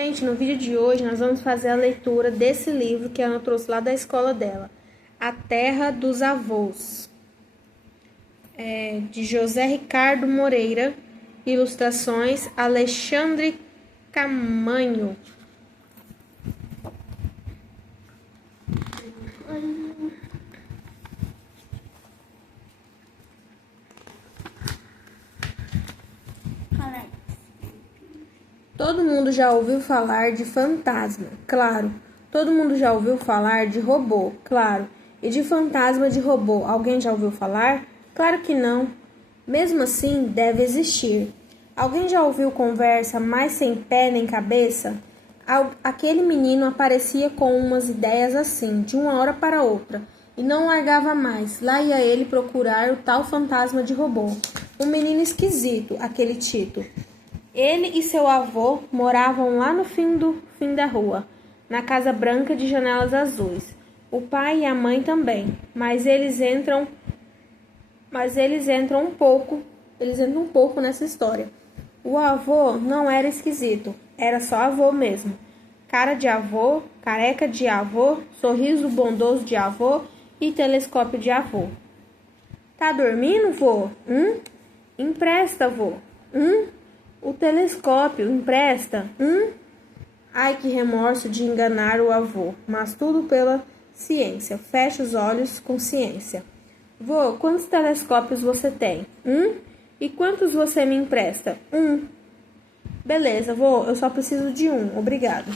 Gente, no vídeo de hoje nós vamos fazer a leitura desse livro que ela trouxe lá da escola dela, A Terra dos Avós, de José Ricardo Moreira, ilustrações Alexandre Camanho. Todo mundo já ouviu falar de fantasma, claro. Todo mundo já ouviu falar de robô, claro. E de fantasma de robô, alguém já ouviu falar? Claro que não. Mesmo assim, deve existir. Alguém já ouviu conversa mais sem pé nem cabeça? Aquele menino aparecia com umas ideias assim, de uma hora para outra, e não largava mais. Lá ia ele procurar o tal fantasma de robô. Um menino esquisito, aquele Tito. Ele e seu avô moravam lá no fim da rua, na casa branca de janelas azuis. O pai e a mãe também, mas eles entram um pouco nessa história. O avô não era esquisito, era só avô mesmo. Cara de avô, careca de avô, sorriso bondoso de avô e telescópio de avô. Tá dormindo, vô? Empresta, vô. O telescópio, empresta? Ai, que remorso de enganar o avô, mas tudo pela ciência. Fecha os olhos com ciência. Vô, quantos telescópios você tem? E quantos você me empresta? Beleza, vô, eu só preciso de um, obrigado.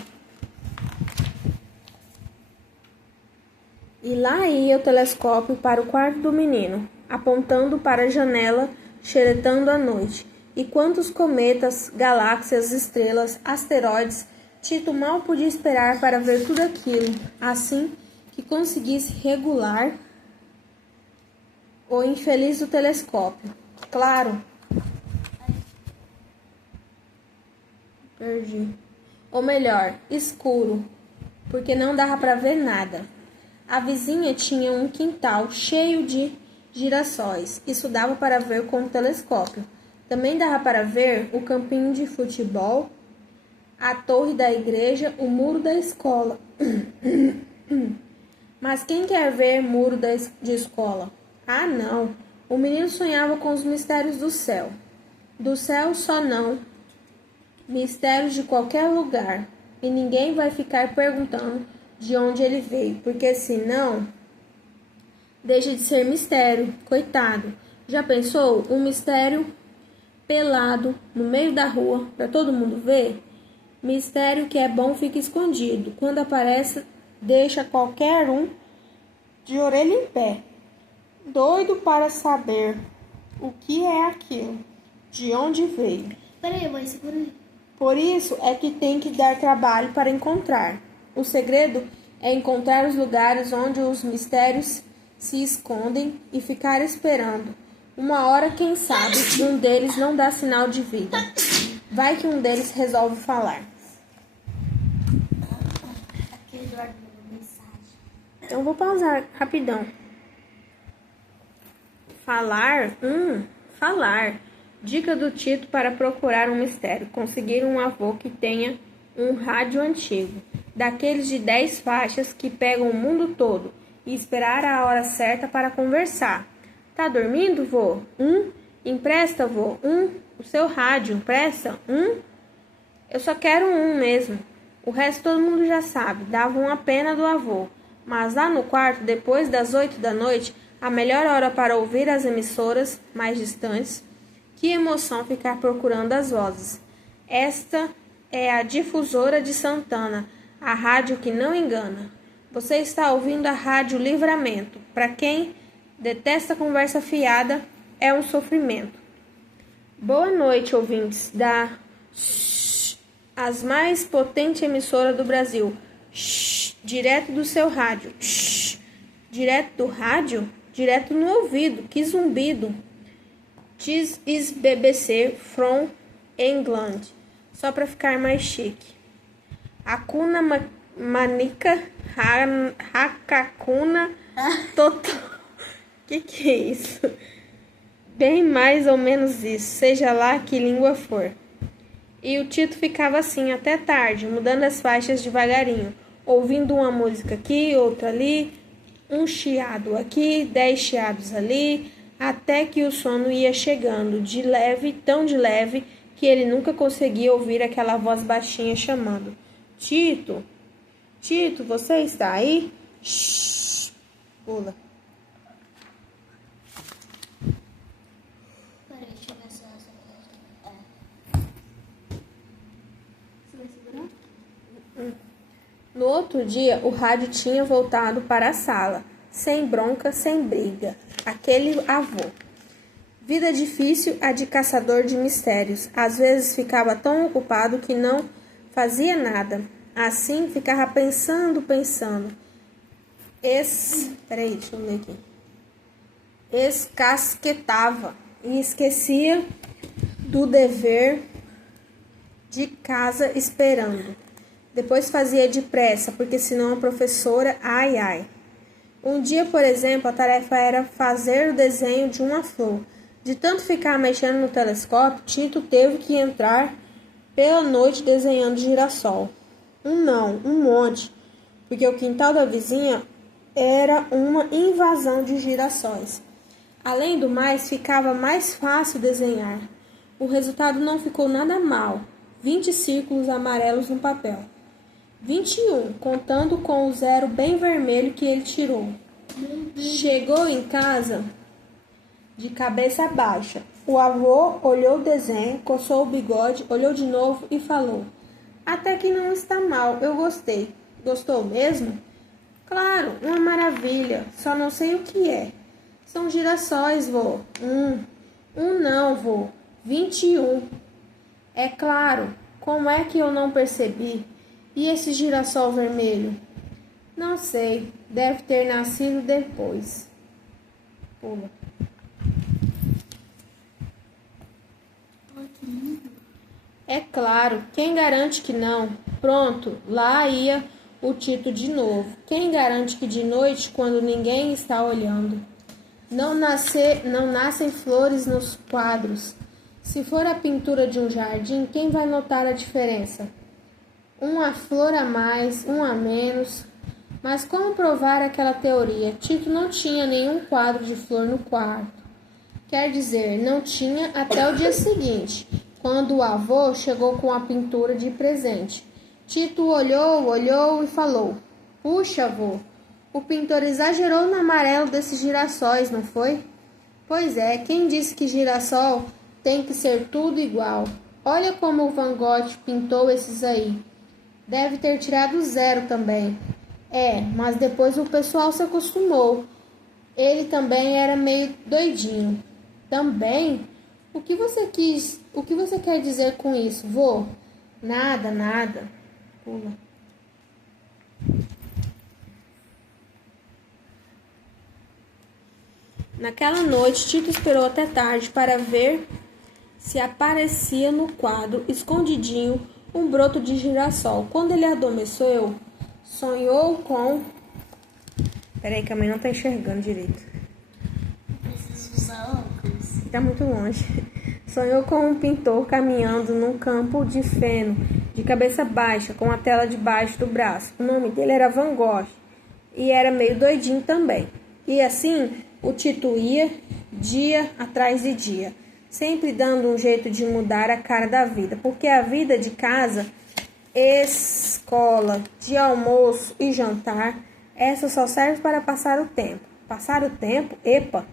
E lá ia o telescópio para o quarto do menino, apontando para a janela, xeretando a noite. E quantos cometas, galáxias, estrelas, asteroides, Tito mal podia esperar para ver tudo aquilo, assim que conseguisse regular o infeliz do telescópio. Claro. Perdi. Ou melhor, escuro, porque não dava para ver nada. A vizinha tinha um quintal cheio de girassóis. Isso dava para ver com o telescópio. Também dava para ver o campinho de futebol, a torre da igreja, o muro da escola. Mas quem quer ver muro de escola? Ah, não. O menino sonhava com os mistérios do céu. Do céu só não. Mistérios de qualquer lugar. E ninguém vai ficar perguntando de onde ele veio, porque senão deixa de ser mistério. Coitado. Já pensou? Um mistério pelado no meio da rua para todo mundo ver? Mistério que é bom fica escondido. Quando aparece, deixa qualquer um de orelha em pé, doido para saber o que é aquilo, de onde veio. Peraí, mãe, segura aí. Por isso é que tem que dar trabalho para encontrar. O segredo é encontrar os lugares onde os mistérios se escondem e ficar esperando. Uma hora, quem sabe, um deles não dá sinal de vida. Vai que um deles resolve falar. Então, vou pausar rapidão. Falar? Falar. Dica do Tito para procurar um mistério. Conseguir um avô que tenha um rádio antigo, daqueles de 10 faixas que pegam o mundo todo, e esperar a hora certa para conversar. Tá dormindo, vô? Empresta, vô? O seu rádio, empresta? Eu só quero um mesmo. O resto todo mundo já sabe. Dava uma pena do avô. Mas lá no quarto, depois das 8 da noite, a melhor hora para ouvir as emissoras mais distantes. Que emoção ficar procurando as vozes. Esta é a Difusora de Santana, a rádio que não engana. Você está ouvindo a Rádio Livramento. Para quem detesta conversa fiada, é um sofrimento. Boa noite, ouvintes da as mais potente emissora do Brasil. Direto do seu rádio. Direto do rádio? Direto no ouvido. Que zumbido. This is BBC from England. Só para ficar mais chique. Hakuna Manica Hakakuna Total. Que é isso? Bem mais ou menos isso, seja lá que língua for. E o Tito ficava assim até tarde, mudando as faixas devagarinho, ouvindo uma música aqui, outra ali, um chiado aqui, 10 chiados ali, até que o sono ia chegando, de leve, tão de leve, que ele nunca conseguia ouvir aquela voz baixinha chamando: Tito, Tito, você está aí? Shhh, pula. Peraí, deixa eu ver se essa Você vai segurar? No outro dia, o rádio tinha voltado para a sala, sem bronca, sem briga. Aquele avô. Vida difícil, a de caçador de mistérios. Às vezes ficava tão ocupado que não fazia nada. Assim, ficava pensando. Peraí, deixa eu ler aqui. Escasquetava e esquecia do dever de casa esperando. Depois fazia depressa, porque senão a professora, ai. Um dia, por exemplo, a tarefa era fazer o desenho de uma flor. De tanto ficar mexendo no telescópio, Tito teve que entrar pela noite desenhando girassol. Um monte, porque o quintal da vizinha era uma invasão de girassóis. Além do mais, ficava mais fácil desenhar. O resultado não ficou nada mal. 20 círculos amarelos no papel. 21, contando com o zero bem vermelho que ele tirou. Chegou em casa de cabeça baixa. O avô olhou o desenho, coçou o bigode, olhou de novo e falou: Até que não está mal, eu gostei. Gostou mesmo? Claro, uma maravilha, só não sei o que é. São girassóis, vô. Não, vô. 21. É claro, como é que eu não percebi? E esse girassol vermelho? Não sei, deve ter nascido depois. Pula. É claro, quem garante que não? Pronto, lá ia o Tito de novo. Quem garante que de noite, quando ninguém está olhando, não nascem flores nos quadros? Se for a pintura de um jardim, quem vai notar a diferença? Uma flor a mais, uma a menos. Mas como provar aquela teoria? Tito não tinha nenhum quadro de flor no quarto. Quer dizer, não tinha até o dia seguinte, quando o avô chegou com a pintura de presente. Tito olhou e falou: Puxa, avô, o pintor exagerou no amarelo desses girassóis, não foi? Pois é, quem disse que girassol tem que ser tudo igual? Olha como o Van Gogh pintou esses aí. Deve ter tirado 0 também. É, mas depois o pessoal se acostumou. Ele também era meio doidinho. Também? O que você quer dizer com isso, vô? Nada. Pula. Naquela noite, Tito esperou até tarde para ver se aparecia no quadro, escondidinho, um broto de girassol. Quando ele adormeceu, sonhou com... Peraí, que a mãe não tá enxergando direito. Preciso usar óculos. Tá muito longe. Sonhou com um pintor caminhando num campo de feno, de cabeça baixa, com a tela debaixo do braço. O nome dele era Van Gogh e era meio doidinho também. E assim o Tito ia, dia atrás de dia, sempre dando um jeito de mudar a cara da vida, porque a vida de casa, escola, de almoço e jantar, essa só serve para passar o tempo. Passar o tempo? Epa!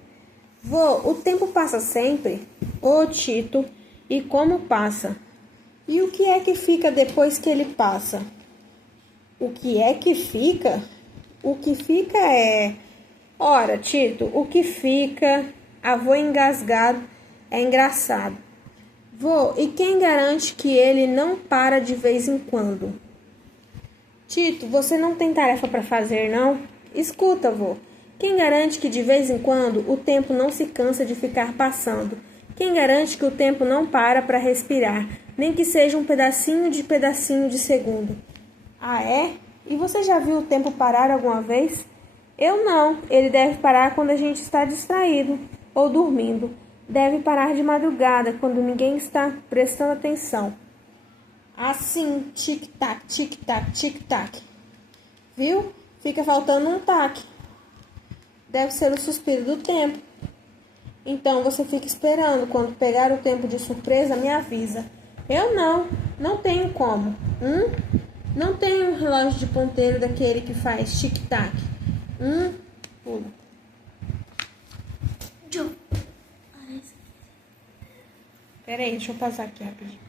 Vô, o tempo passa sempre? Ô Tito, e como passa? E o que é que fica depois que ele passa? O que é que fica? O que fica é... Ora, Tito, o que fica... Avô engasgado é engraçado. Vô, e quem garante que ele não para de vez em quando? Tito, você não tem tarefa para fazer, não? Escuta, vô. Quem garante que de vez em quando o tempo não se cansa de ficar passando? Quem garante que o tempo não para respirar, nem que seja um pedacinho de segundo? Ah, é? E você já viu o tempo parar alguma vez? Eu não. Ele deve parar quando a gente está distraído ou dormindo. Deve parar de madrugada, quando ninguém está prestando atenção. Assim, tic-tac, tic-tac, tic-tac. Viu? Fica faltando um tac. Deve ser o suspiro do tempo. Então você fica esperando. Quando pegar o tempo de surpresa, me avisa. Eu não tenho como. Não tenho um relógio de ponteiro daquele que faz tic-tac. Pula. Peraí, deixa eu passar aqui rapidinho.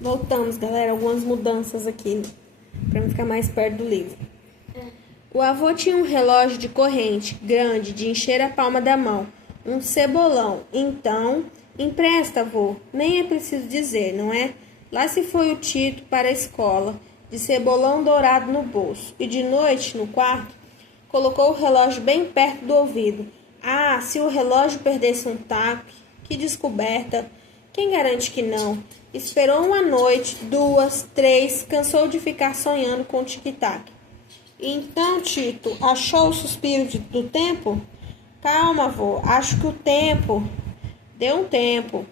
Voltamos, galera. Algumas mudanças aqui, pra não ficar mais perto do livro. O avô tinha um relógio de corrente, grande, de encher a palma da mão. Um cebolão. Então, empresta, avô. Nem é preciso dizer, não é? Lá se foi o Tito para a escola, de cebolão dourado no bolso. E de noite, no quarto, colocou o relógio bem perto do ouvido. Ah, se o relógio perdesse um taco, que descoberta! Quem garante que não? Esperou uma noite, 2, 3, cansou de ficar sonhando com o tic-tac. Então, Tito, achou o suspiro do tempo? Calma, avô, acho que o tempo... Deu um tempo.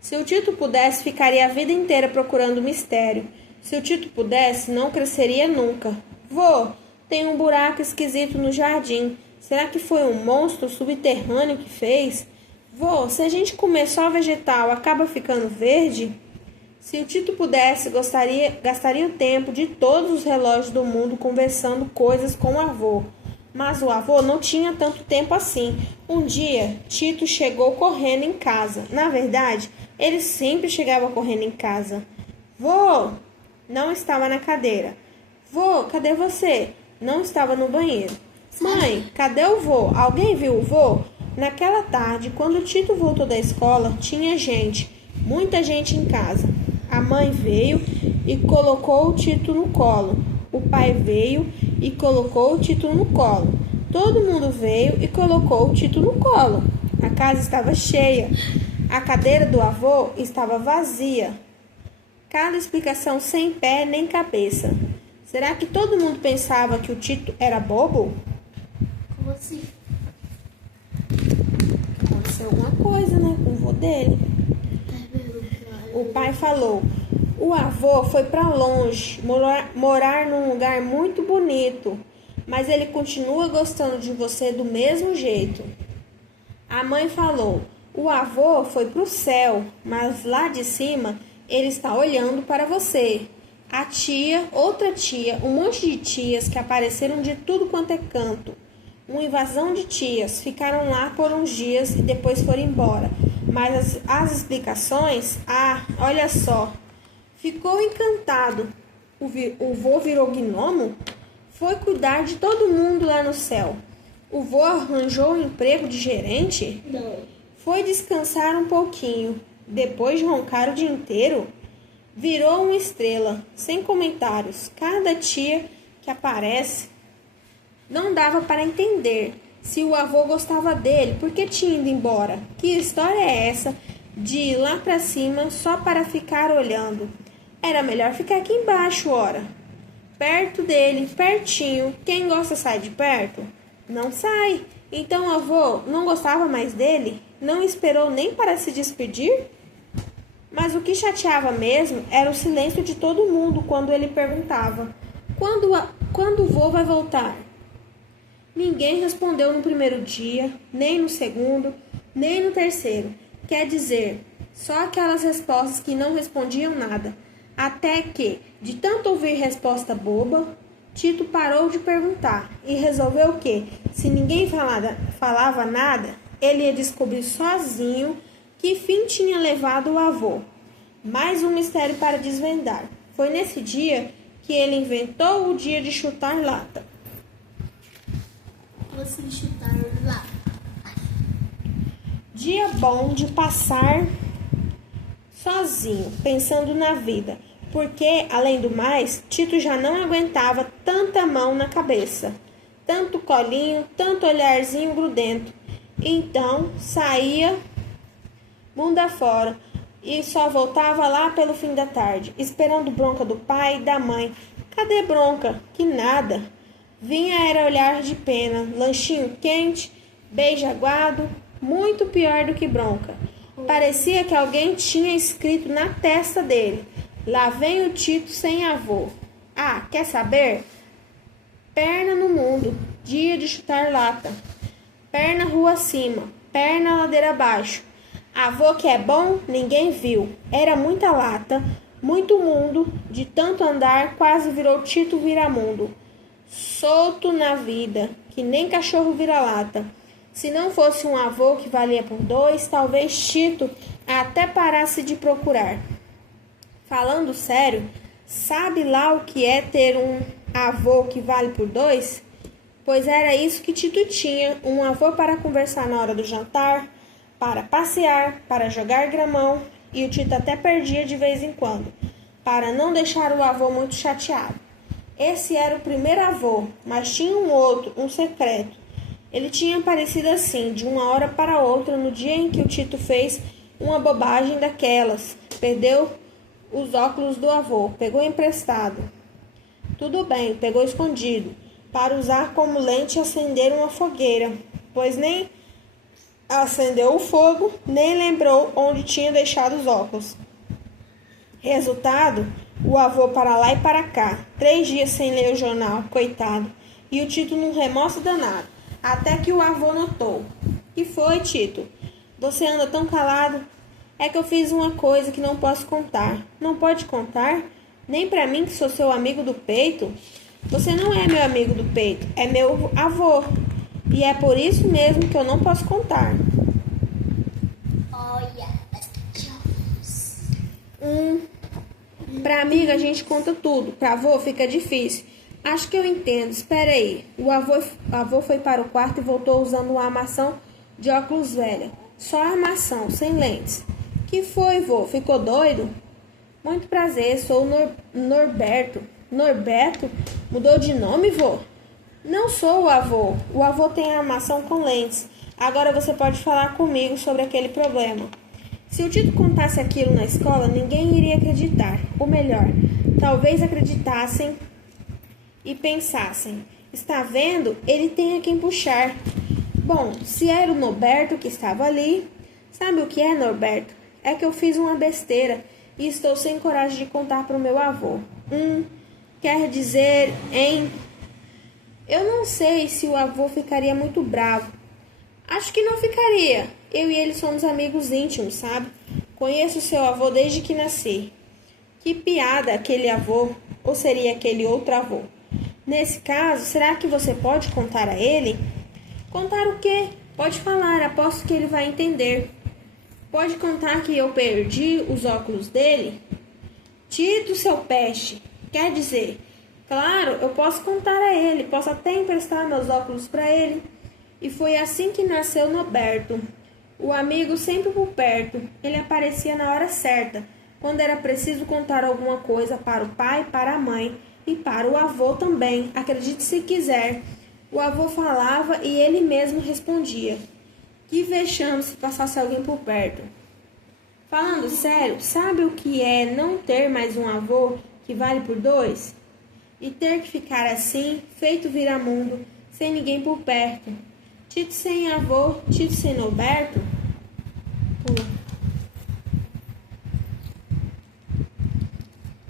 Se o Tito pudesse, ficaria a vida inteira procurando o mistério. Se o Tito pudesse, não cresceria nunca. Vô, tem um buraco esquisito no jardim. Será que foi um monstro subterrâneo que fez? Vô, se a gente comer só vegetal, acaba ficando verde? Se o Tito pudesse, gastaria o tempo de todos os relógios do mundo conversando coisas com o avô. Mas o avô não tinha tanto tempo assim. Um dia, Tito chegou correndo em casa. Na verdade, ele sempre chegava correndo em casa. Vô! Não estava na cadeira. Vô, cadê você? Não estava no banheiro. Mãe, cadê o vô? Alguém viu o vô? Naquela tarde, quando Tito voltou da escola, tinha gente, muita gente em casa. A mãe veio e colocou o Tito no colo. O pai veio e colocou o Tito no colo. Todo mundo veio e colocou o Tito no colo. A casa estava cheia. A cadeira do avô estava vazia. Cada explicação sem pé nem cabeça. Será que todo mundo pensava que o Tito era bobo? Como assim? Aconteceu alguma coisa, né, com o vô dele. O pai falou: o avô foi para longe, morar num lugar muito bonito, mas ele continua gostando de você do mesmo jeito. A mãe falou: o avô foi para o céu, mas lá de cima ele está olhando para você. A tia, outra tia, um monte de tias que apareceram de tudo quanto é canto. Uma invasão de tias, ficaram lá por uns dias e depois foram embora. Mas as explicações, olha só, ficou encantado. O vô virou gnomo? Foi cuidar de todo mundo lá no céu. O vô arranjou um emprego de gerente? Não. Foi descansar um pouquinho. Depois de roncar o dia inteiro, virou uma estrela, sem comentários. Cada tia que aparece não dava para entender se o avô gostava dele, por que tinha ido embora. Que história é essa de ir lá para cima só para ficar olhando? Era melhor ficar aqui embaixo, ora. Perto dele, pertinho. Quem gosta sai de perto? Não sai. Então o avô não gostava mais dele? Não esperou nem para se despedir? Mas o que chateava mesmo era o silêncio de todo mundo quando ele perguntava: quando o vô vai voltar? Ninguém respondeu no primeiro dia, nem no segundo, nem no terceiro. Quer dizer, só aquelas respostas que não respondiam nada. Até que, de tanto ouvir resposta boba, Tito parou de perguntar e resolveu que, se ninguém falava nada, ele ia descobrir sozinho que fim tinha levado o avô. Mais um mistério para desvendar. Foi nesse dia que ele inventou o dia de chutar lata. Você chutar lá. Dia bom de passar sozinho, pensando na vida, porque, além do mais, Tito já não aguentava tanta mão na cabeça, tanto colinho, tanto olharzinho grudento. Então, saía bunda fora e só voltava lá pelo fim da tarde, esperando bronca do pai e da mãe. Cadê bronca? Que nada. Vinha era olhar de pena, lanchinho quente, beijo aguado, muito pior do que bronca. Parecia que alguém tinha escrito na testa dele: Lá vem o Tito sem avô. Ah, quer saber? Perna no mundo, dia de chutar lata. Perna rua acima, perna ladeira abaixo. Avô que é bom, ninguém viu. Era muita lata, muito mundo, de tanto andar, quase virou Tito vira-mundo. Solto na vida, que nem cachorro vira-lata. Se não fosse um avô que valia por dois, talvez Tito até parasse de procurar. Falando sério, sabe lá o que é ter um avô que vale por dois? Pois era isso que Tito tinha, um avô para conversar na hora do jantar, para passear, para jogar gramão, e o Tito até perdia de vez em quando, para não deixar o avô muito chateado. Esse era o primeiro avô, mas tinha um outro, um secreto. Ele tinha aparecido assim, de uma hora para outra, no dia em que o Tito fez uma bobagem daquelas. Perdeu os óculos do avô, pegou emprestado. Tudo bem, pegou escondido, para usar como lente e acender uma fogueira, pois nem acendeu o fogo, nem lembrou onde tinha deixado os óculos. Resultado, o avô para lá e para cá, 3 dias sem ler o jornal, coitado, e o Tito num remorso danado, até que o avô notou. Que foi, Tito? Você anda tão calado? É que eu fiz uma coisa que não posso contar. Não pode contar? Nem para mim que sou seu amigo do peito? Você não é meu amigo do peito, é meu avô. E é por isso mesmo que eu não posso contar. Olha, Pra amiga a gente conta tudo, pra avô fica difícil. Acho que eu entendo, espera aí. O avô foi para o quarto e voltou usando uma armação de óculos velha. Só armação, sem lentes. Que foi, vô? Ficou doido? Muito prazer, sou o Norberto. Norberto? Mudou de nome, vô? Não sou o avô. O avô tem armação com lentes. Agora você pode falar comigo sobre aquele problema. Se o Tito contasse aquilo na escola, ninguém iria acreditar. Ou melhor, talvez acreditassem e pensassem: está vendo? Ele tem a quem puxar. Bom, se era o Norberto que estava ali... Sabe o que é, Norberto? É que eu fiz uma besteira e estou sem coragem de contar para o meu avô. Quer dizer, hein? Eu não sei se o avô ficaria muito bravo. Acho que não ficaria. Eu e ele somos amigos íntimos, sabe? Conheço seu avô desde que nasci. Que piada aquele avô, ou seria aquele outro avô? Nesse caso, será que você pode contar a ele? Contar o quê? Pode falar, aposto que ele vai entender. Pode contar que eu perdi os óculos dele? Tito, seu peste. Quer dizer, claro, eu posso contar a ele, posso até emprestar meus óculos para ele. E foi assim que nasceu Norberto. O amigo sempre por perto. Ele aparecia na hora certa, quando era preciso contar alguma coisa para o pai, para a mãe e para o avô também. Acredite se quiser. O avô falava e ele mesmo respondia. Que vexame se passasse alguém por perto. Falando sério, sabe o que é não ter mais um avô que vale por dois? E ter que ficar assim, feito viramundo, sem ninguém por perto. Tito sem avô, Tito sem Norberto.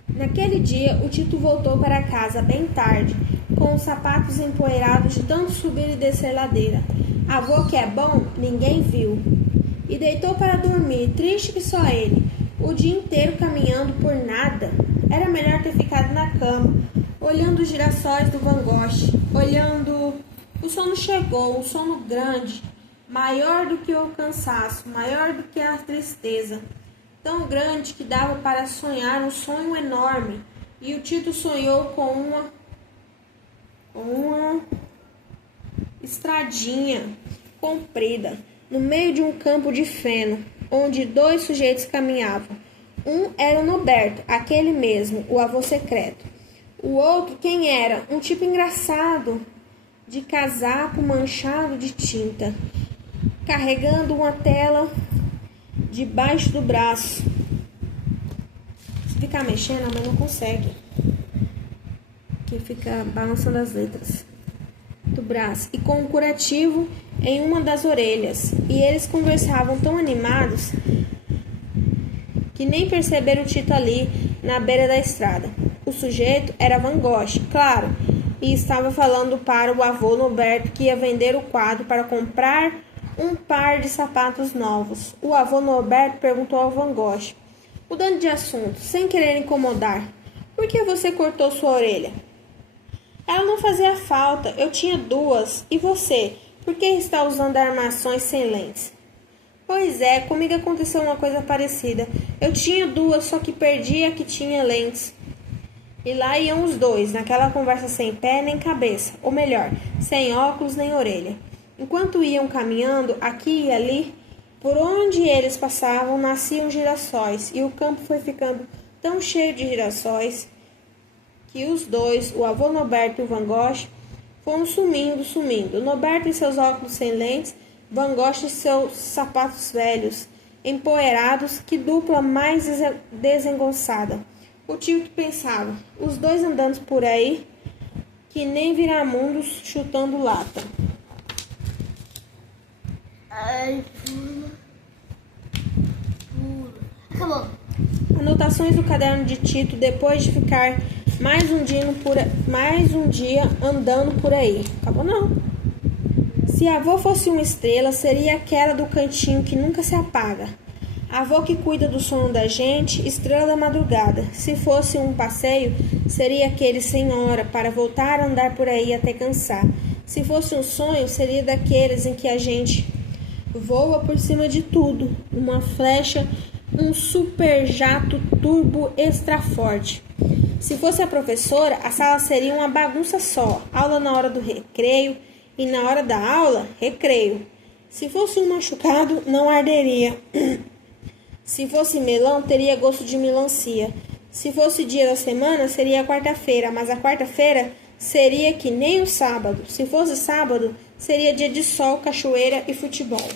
Naquele dia, o Tito voltou para casa bem tarde, com os sapatos empoeirados de tanto subir e descer ladeira. Avô que é bom, ninguém viu. E deitou para dormir, triste que só ele. O dia inteiro caminhando por nada. Era melhor ter ficado na cama, olhando os girassóis do Van Gogh, olhando... O sono chegou, um sono grande, maior do que o cansaço, maior do que a tristeza. Tão grande que dava para sonhar um sonho enorme. E o Tito sonhou com uma estradinha comprida, no meio de um campo de feno, onde 2 sujeitos caminhavam. Um era o Norberto, aquele mesmo, o avô secreto. O outro, quem era? Um tipo engraçado, de casaco manchado de tinta, carregando uma tela debaixo do braço. Se ficar mexendo, a mãe não consegue, que fica balançando as letras do braço, e com um curativo em uma das orelhas. E eles conversavam tão animados que nem perceberam o Tito ali. na beira da estrada. O sujeito era Van Gogh, claro, e estava falando para o avô Norberto que ia vender o quadro para comprar um par de sapatos novos. O avô Norberto perguntou ao Van Gogh, mudando de assunto, sem querer incomodar: por que você cortou sua orelha? Ela não fazia falta, eu tinha duas. E você? Por que está usando armações sem lentes? Pois é, comigo aconteceu uma coisa parecida. Eu tinha duas, só que perdi a que tinha lentes. E lá iam os dois, naquela conversa sem pé nem cabeça, ou melhor, sem óculos nem orelha. Enquanto iam caminhando aqui e ali, por onde eles passavam nasciam girassóis, e o campo foi ficando tão cheio de girassóis que os dois, o avô Norberto e o Van Gogh, foram sumindo. Norberto e seus óculos sem lentes, Van Gogh e seus sapatos velhos, empoeirados, que dupla mais desengonçada. O tio pensava, os dois andando por aí, que nem viramundos chutando lata. Ai, pula. Acabou. Anotações do caderno de Tito depois de ficar mais um dia andando por aí. Acabou não. Se a avó fosse uma estrela, seria aquela do cantinho que nunca se apaga. A avó que cuida do sono da gente, estrela da madrugada. Se fosse um passeio, seria aquele sem hora para voltar a andar por aí até cansar. Se fosse um sonho, seria daqueles em que a gente voa por cima de tudo. Uma flecha, um super jato turbo extra forte. Se fosse a professora, a sala seria uma bagunça só. Aula na hora do recreio e na hora da aula, recreio. Se fosse um machucado, não arderia. Se fosse melão, teria gosto de melancia. Se fosse dia da semana, seria a quarta-feira, mas a quarta-feira seria que nem o sábado. Se fosse sábado, seria dia de sol, cachoeira e futebol.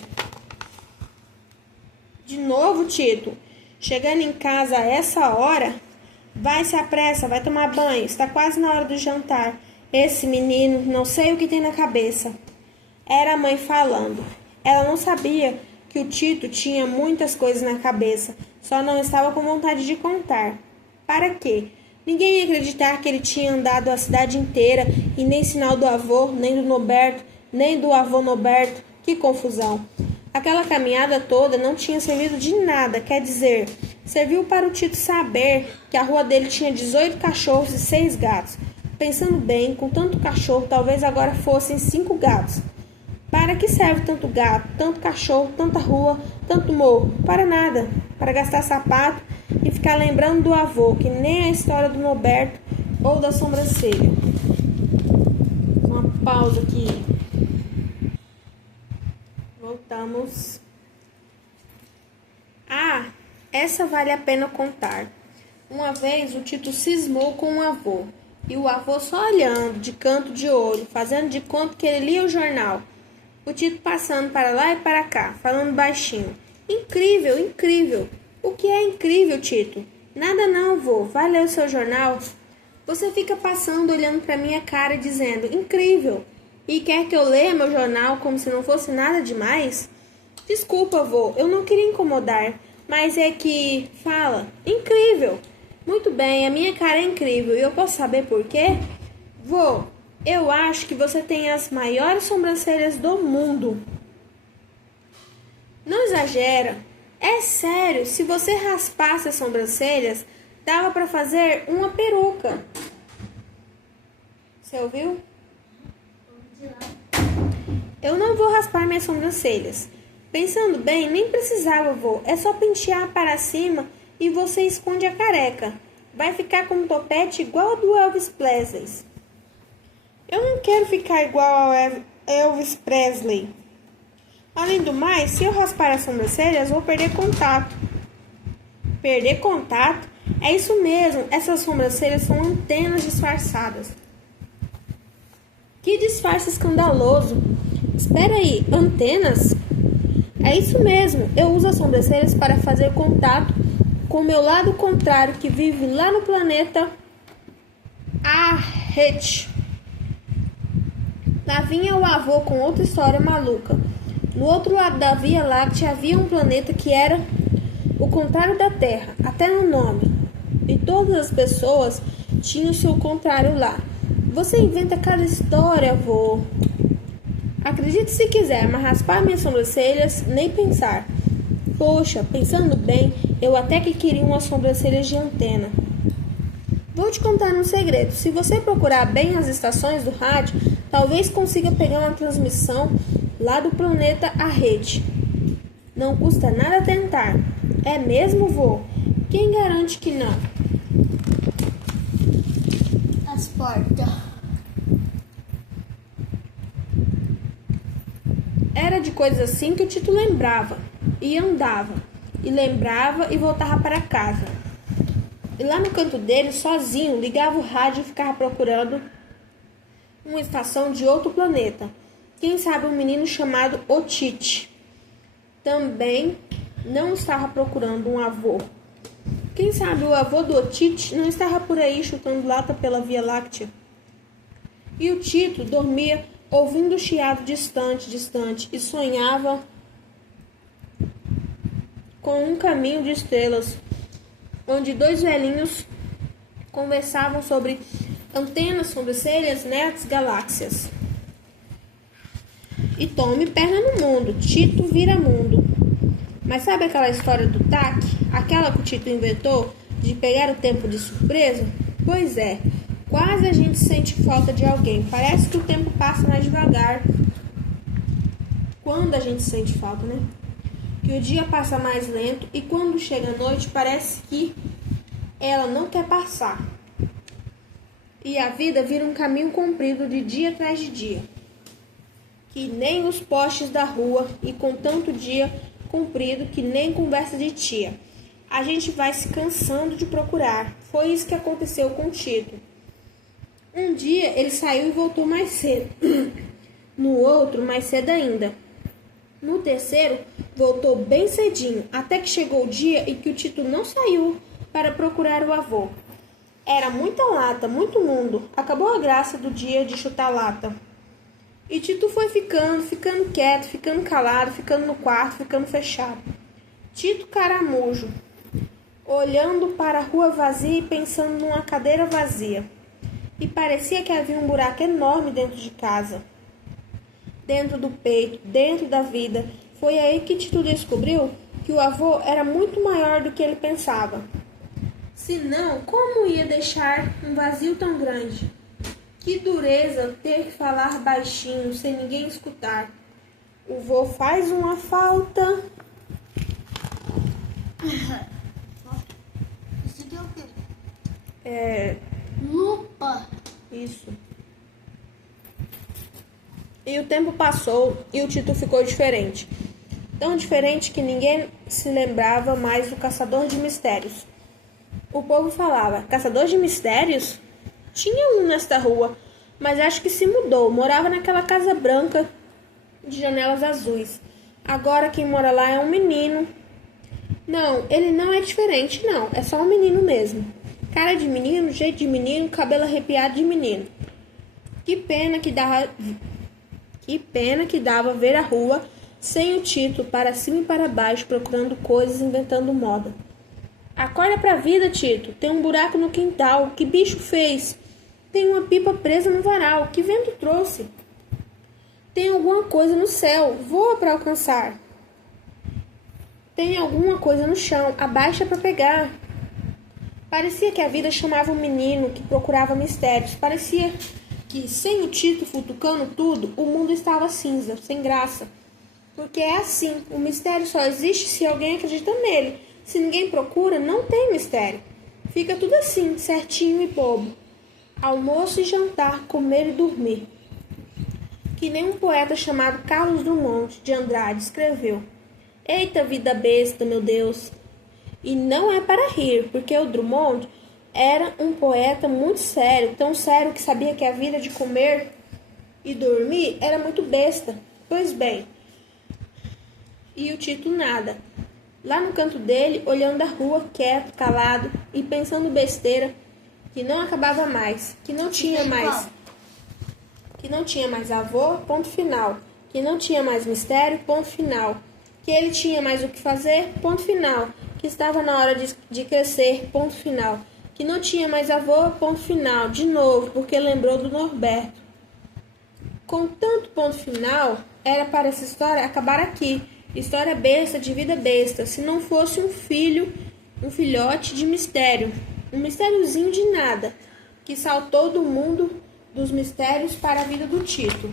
De novo, Tito. Chegando em casa a essa hora, vai se apressa, vai tomar banho, está quase na hora do jantar. Esse menino, não sei o que tem na cabeça. Era a mãe falando. Ela não sabia que o Tito tinha muitas coisas na cabeça, só não estava com vontade de contar. Para quê? Ninguém ia acreditar que ele tinha andado a cidade inteira e nem sinal do avô, nem do Norberto, nem do avô Norberto. Que confusão! Aquela caminhada toda não tinha servido de nada, quer dizer, serviu para o Tito saber que a rua dele tinha 18 cachorros e 6 gatos. Pensando bem, com tanto cachorro, talvez agora fossem 5 gatos. Para que serve tanto gato, tanto cachorro, tanta rua, tanto morro? Para nada. Para gastar sapato e ficar lembrando do avô, que nem a história do Norberto ou da sobrancelha. Uma pausa aqui. Voltamos. Ah, essa vale a pena contar. Uma vez o Tito cismou com o avô, e o avô só olhando, de canto de olho, fazendo de conta que ele lia o jornal. O Tito passando para lá e para cá, falando baixinho. Incrível, incrível. O que é incrível, Tito? Nada não, vô. Vai ler o seu jornal. Você fica passando, olhando para minha cara e dizendo, incrível. E quer que eu leia meu jornal como se não fosse nada demais? Desculpa, vô. Eu não queria incomodar. Mas é que... Fala. Incrível. Muito bem, a minha cara é incrível. E eu posso saber por quê? Vô, eu acho que você tem as maiores sobrancelhas do mundo. Não exagera. É sério, se você raspasse as sobrancelhas, dava para fazer uma peruca. Você ouviu? Eu não vou raspar minhas sobrancelhas. Pensando bem, nem precisava, vô. É só pentear para cima e você esconde a careca. Vai ficar com um topete igual ao do Elvis Presley. Eu não quero ficar igual ao Elvis Presley. Além do mais, se eu raspar as sobrancelhas, vou perder contato. Perder contato? É isso mesmo, essas sobrancelhas são antenas disfarçadas. Que disfarce escandaloso. Espera aí, antenas? É isso mesmo, eu uso as sobrancelhas para fazer contato com o meu lado contrário que vive lá no planeta Arret. Lá vinha o avô com outra história maluca. No outro lado da Via Láctea havia um planeta que era o contrário da Terra, até no nome. e todas as pessoas tinham seu contrário lá. Você inventa cada história, vô. Acredite se quiser, mas raspar minhas sobrancelhas, nem pensar. Poxa, pensando bem, eu até que queria umas sobrancelhas de antena. Vou te contar um segredo. Se você procurar bem as estações do rádio, talvez consiga pegar uma transmissão lá do planeta à rede. Não custa nada tentar. É mesmo, vô? Quem garante que não? As portas. Era de coisas assim que o Tito lembrava. E andava. E lembrava e voltava para casa. E lá no canto dele, sozinho, ligava o rádio e ficava procurando uma estação de outro planeta. Quem sabe um menino chamado Otite. Também não estava procurando um avô. Quem sabe o avô do Otite não estava por aí chutando lata pela Via Láctea. E o Tito dormia ouvindo o chiado distante, e sonhava com um caminho de estrelas, onde dois velhinhos conversavam sobre antenas, sobrancelhas, netos, galáxias. E tome perna no mundo, Tito vira mundo. Mas sabe aquela história do TAC? Aquela que o Tito inventou de pegar o tempo de surpresa? Pois é, quase a gente sente falta de alguém. Parece que o tempo passa mais devagar. Quando a gente sente falta, né? Que o dia passa mais lento e quando chega a noite parece que ela não quer passar. E a vida vira um caminho comprido de dia atrás de dia. Que nem os postes da rua e com tanto dia comprido que nem conversa de tia. A gente vai se cansando de procurar. Foi isso que aconteceu com o Tito. Um dia ele saiu e voltou mais cedo. No outro, mais cedo ainda. No terceiro, voltou bem cedinho, até que chegou o dia em que o Tito não saiu para procurar o avô. Era muita lata, muito mundo. Acabou a graça do dia de chutar lata. E Tito foi ficando quieto, ficando calado, ficando no quarto, ficando fechado. Tito caramujo, olhando para a rua vazia e pensando numa cadeira vazia. E parecia que havia um buraco enorme dentro de casa. Dentro do peito, dentro da vida. Foi aí que Tito descobriu que o avô era muito maior do que ele pensava. Senão, como ia deixar um vazio tão grande? Que dureza ter que falar baixinho, sem ninguém escutar. O vô faz uma falta. Isso aqui é o quê? Lupa. Isso. E o tempo passou e o Tito ficou diferente. Tão diferente que ninguém se lembrava mais do caçador de mistérios. O povo falava, caçador de mistérios? Tinha um nesta rua, mas acho que se mudou. Morava naquela casa branca de janelas azuis. Agora quem mora lá é um menino. Não, ele não é diferente, não. É só um menino mesmo. Cara de menino, jeito de menino, cabelo arrepiado de menino. Que pena que dava ver a rua sem o Tito, para cima e para baixo, procurando coisas, inventando moda. Acorda pra vida, Tito. Tem um buraco no quintal. Que bicho fez? Tem uma pipa presa no varal. Que vento trouxe? Tem alguma coisa no céu. Voa para alcançar. Tem alguma coisa no chão. Abaixa para pegar. Parecia que a vida chamava um menino que procurava mistérios. Parecia que, sem o Tito futucando tudo, o mundo estava cinza, sem graça. Porque é assim. O mistério só existe se alguém acredita nele. Se ninguém procura, não tem mistério. Fica tudo assim, certinho e bobo. Almoço e jantar, comer e dormir. Que nem um poeta chamado Carlos Drummond de Andrade escreveu. Eita vida besta, meu Deus! E não é para rir, porque o Drummond era um poeta muito sério, tão sério que sabia que a vida de comer e dormir era muito besta. Pois bem, e o Tito nada. Lá no canto dele, olhando a rua, quieto, calado e pensando besteira que não acabava mais, que não tinha mais avô, ponto final, que não tinha mais mistério, ponto final, que ele tinha mais o que fazer, ponto final, que estava na hora de crescer, ponto final, que não tinha mais avô, ponto final, de novo, porque lembrou do Norberto. Com tanto ponto final, era para essa história acabar aqui. História besta de vida besta, se não fosse um filhote de mistério, um mistériozinho de nada, que saltou do mundo dos mistérios para a vida do Tito.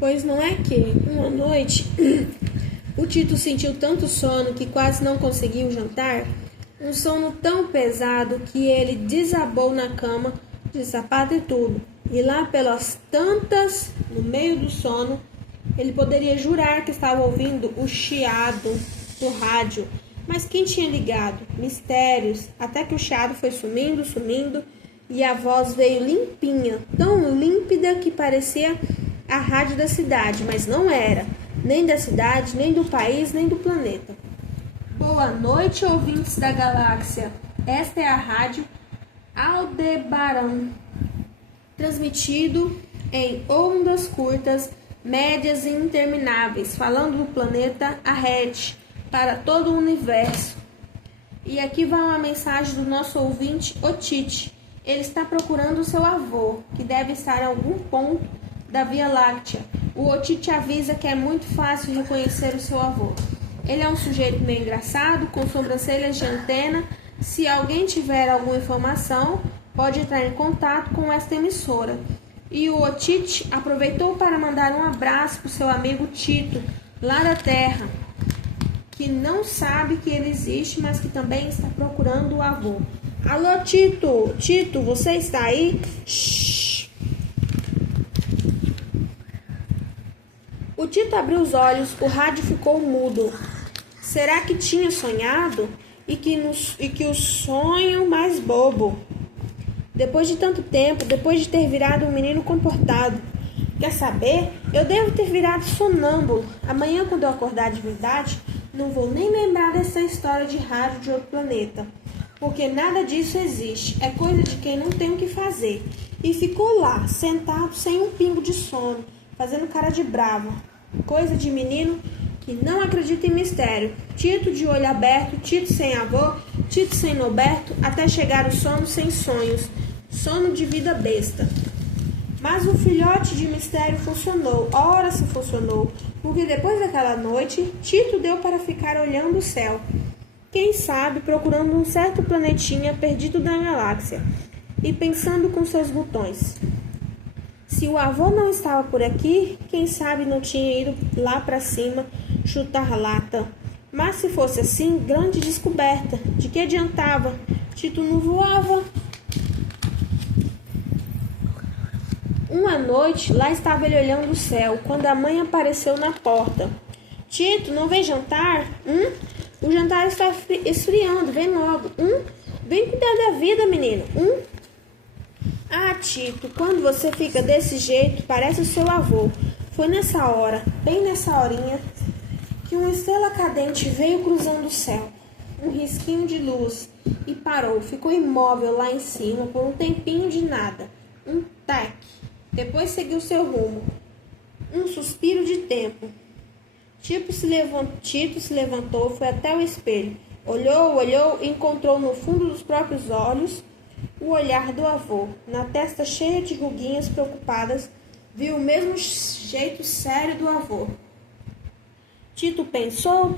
Pois não é que, uma noite, o Tito sentiu tanto sono que quase não conseguiu jantar, um sono tão pesado que ele desabou na cama, de sapato e tudo. E lá pelas tantas, no meio do sono, ele poderia jurar que estava ouvindo o chiado do rádio. Mas quem tinha ligado? Mistérios, até que o chiado foi sumindo, e a voz veio limpinha, tão límpida que parecia a rádio da cidade, mas não era, nem da cidade, nem do país, nem do planeta. Boa noite, ouvintes da galáxia. Esta é a rádio Aldebaran, transmitido em ondas curtas, médias e intermináveis, falando do planeta Arret para todo o universo. E aqui vai uma mensagem do nosso ouvinte Otite. Ele está procurando o seu avô, que deve estar em algum ponto da Via Láctea. O Otite avisa que é muito fácil reconhecer o seu avô. Ele é um sujeito meio engraçado, com sobrancelhas de antena. Se alguém tiver alguma informação, pode entrar em contato com esta emissora. E o Otite aproveitou para mandar um abraço para o seu amigo Tito, lá da Terra, que não sabe que ele existe, mas que também está procurando o avô. Alô, Tito! Tito, você está aí? Shhh! O Tito abriu os olhos, o rádio ficou mudo. Será que tinha sonhado? E que o sonho mais bobo. Depois de tanto tempo, depois de ter virado um menino comportado. Quer saber? Eu devo ter virado sonâmbulo. Amanhã, quando eu acordar de verdade, não vou nem lembrar dessa história de rádio de outro planeta. Porque nada disso existe. É coisa de quem não tem o que fazer. E ficou lá, sentado sem um pingo de sono, fazendo cara de bravo. Coisa de menino que não acredita em mistério. Tito de olho aberto, Tito sem avô, Tito sem Norberto, até chegar o sono sem sonhos. Sono de vida besta. Mas o filhote de mistério funcionou. Ora se funcionou, porque depois daquela noite, Tito deu para ficar olhando o céu. Quem sabe procurando um certo planetinha perdido da galáxia e pensando com seus botões. Se o avô não estava por aqui, quem sabe não tinha ido lá para cima chutar lata. Mas se fosse assim, grande descoberta. De que adiantava? Tito não voava. Uma noite, lá estava ele olhando o céu, quando a mãe apareceu na porta. Tito, não vem jantar? O jantar está esfriando, vem logo. Vem cuidar da vida, menino. Ah, Tito, quando você fica desse jeito, parece o seu avô. Foi nessa hora, bem nessa horinha, que uma estrela cadente veio cruzando o céu. Um risquinho de luz e parou, ficou imóvel lá em cima por um tempinho de nada. Um tac. Depois seguiu seu rumo. Um suspiro de tempo. Tito se levantou, foi até o espelho. Olhou e encontrou no fundo dos próprios olhos o olhar do avô. Na testa cheia de ruguinhas preocupadas, viu o mesmo jeito sério do avô. Tito pensou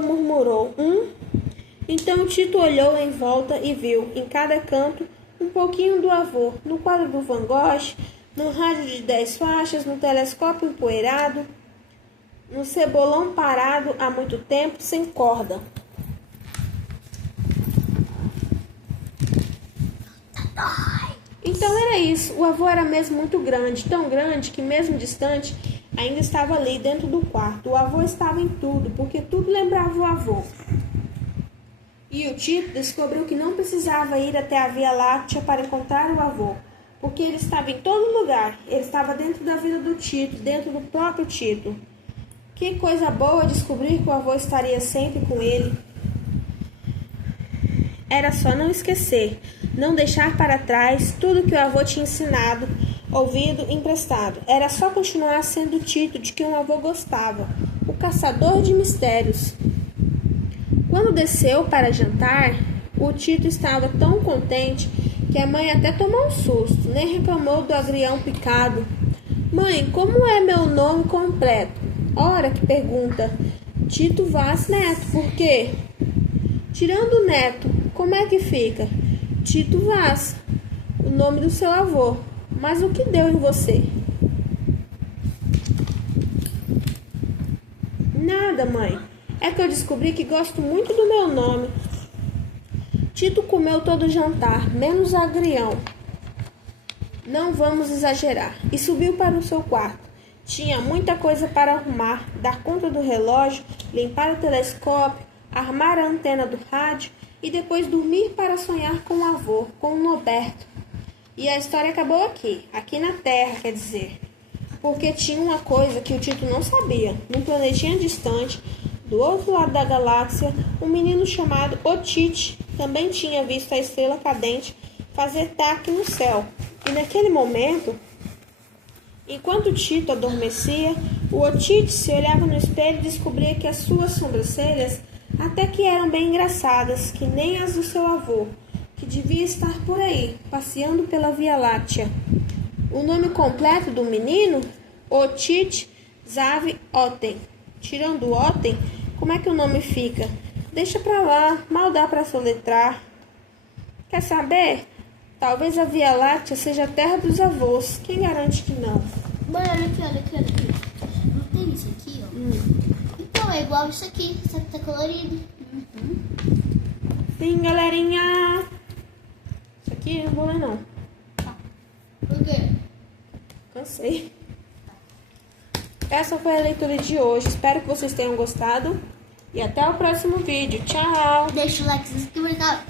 e murmurou. Então Tito olhou em volta e viu, em cada canto, um pouquinho do avô. No quadro do Van Gogh, no rádio de 10 faixas, no telescópio empoeirado, no cebolão parado há muito tempo, sem corda. Então era isso, o avô era mesmo muito grande, tão grande que mesmo distante, ainda estava ali dentro do quarto. O avô estava em tudo, porque tudo lembrava o avô. E o Tito descobriu que não precisava ir até a Via Láctea para encontrar o avô, porque ele estava em todo lugar, ele estava dentro da vida do Tito, dentro do próprio Tito. Que coisa boa descobrir que o avô estaria sempre com ele. Era só não esquecer, não deixar para trás tudo que o avô tinha ensinado, ouvido, emprestado. Era só continuar sendo o Tito de que o avô gostava, o caçador de mistérios. Quando desceu para jantar, o Tito estava tão contente que a mãe até tomou um susto, nem reclamou do agrião picado. Mãe, como é meu nome completo? Ora que pergunta. Tito Vaz Neto, por quê? Tirando o Neto, como é que fica? Tito Vaz, o nome do seu avô. Mas o que deu em você? Nada, mãe. É que eu descobri que gosto muito do meu nome. Tito comeu todo o jantar, menos o agrião. Não vamos exagerar. E subiu para o seu quarto. Tinha muita coisa para arrumar, dar conta do relógio, limpar o telescópio, armar a antena do rádio e depois dormir para sonhar com o avô, com o Noberto. E a história acabou aqui na Terra, quer dizer. Porque tinha uma coisa que o Tito não sabia. Num planetinha distante, do outro lado da galáxia, um menino chamado Otite também tinha visto a estrela cadente fazer taque no céu. E naquele momento, enquanto Tito adormecia, o Otite se olhava no espelho e descobria que as suas sobrancelhas até que eram bem engraçadas, que nem as do seu avô, que devia estar por aí, passeando pela Via Láctea. O nome completo do menino? Otite Zave Otten. Tirando o Otten, como é que o nome fica? Deixa pra lá, mal dá pra soletrar. Quer saber? Talvez a Via Láctea seja a terra dos avós. Quem garante que não? Mãe, olha aqui. Não tem isso aqui, ó. Então é igual isso aqui, só que tá colorido. Sim, galerinha. Isso aqui eu não vou ler, não. Por quê? Cansei. Essa foi a leitura de hoje. Espero que vocês tenham gostado. E até o próximo vídeo. Tchau! Deixa o like, se inscreva no canal.